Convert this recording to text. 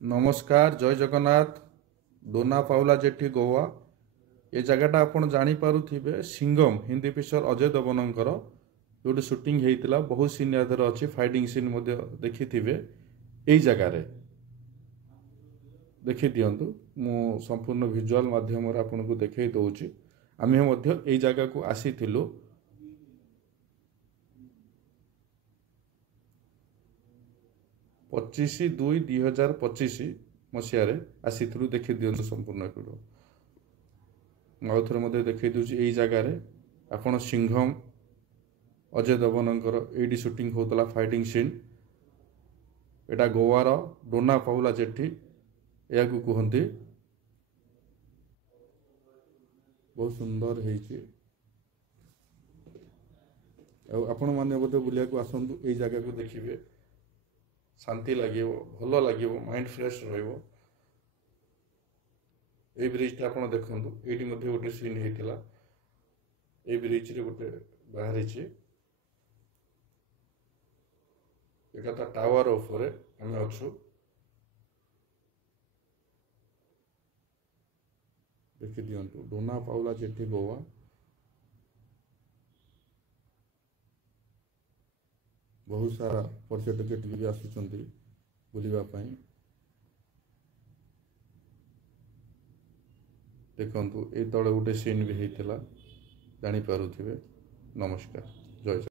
नमस्कार जय जगन्नाथ। दोना पाउला जेठी गोवा ये जगटा आपण जानीपे सिंगम हिंदी पिक्चर अजय देवगनकर जो शूटिंग होता बहुत सीन यादर अच्छी फाइटिंग सीन देखी थे यही जगार देखी दिंतु मु संपूर्ण विजुआल माध्यम आपन को देखई दूची आम यही जगह को आसी 25/2/2025 मसीह आसी देखी दिंतु संपूर्ण वीडियो आउ थे देखई दूची यही जगार आपण सिंघम अजय देवगनकर ये शूटिंग होता फाइटिंग सीन एटा गोवार डोना पाउला जेठी या कहते बहुत सुंदर है आपण मैंने बोधे बुलिया को आसतु यही जगह को देखिए शांति लगे भल लगे माइंड फ्रेश रही ब्रिज आप देखु ये गोटे सीन होता ये ब्रिज रे गोटे बाहरी यहाँ टावर उपर आम अच्छु देखी दिंतु डोना पाउला जेठी गोवा बहुत सारा पर्यटक भी आसुंच बुलवाई देखु ये तले गोटे सीन भी होता जानीपे। नमस्कार जय जगन्नाथ।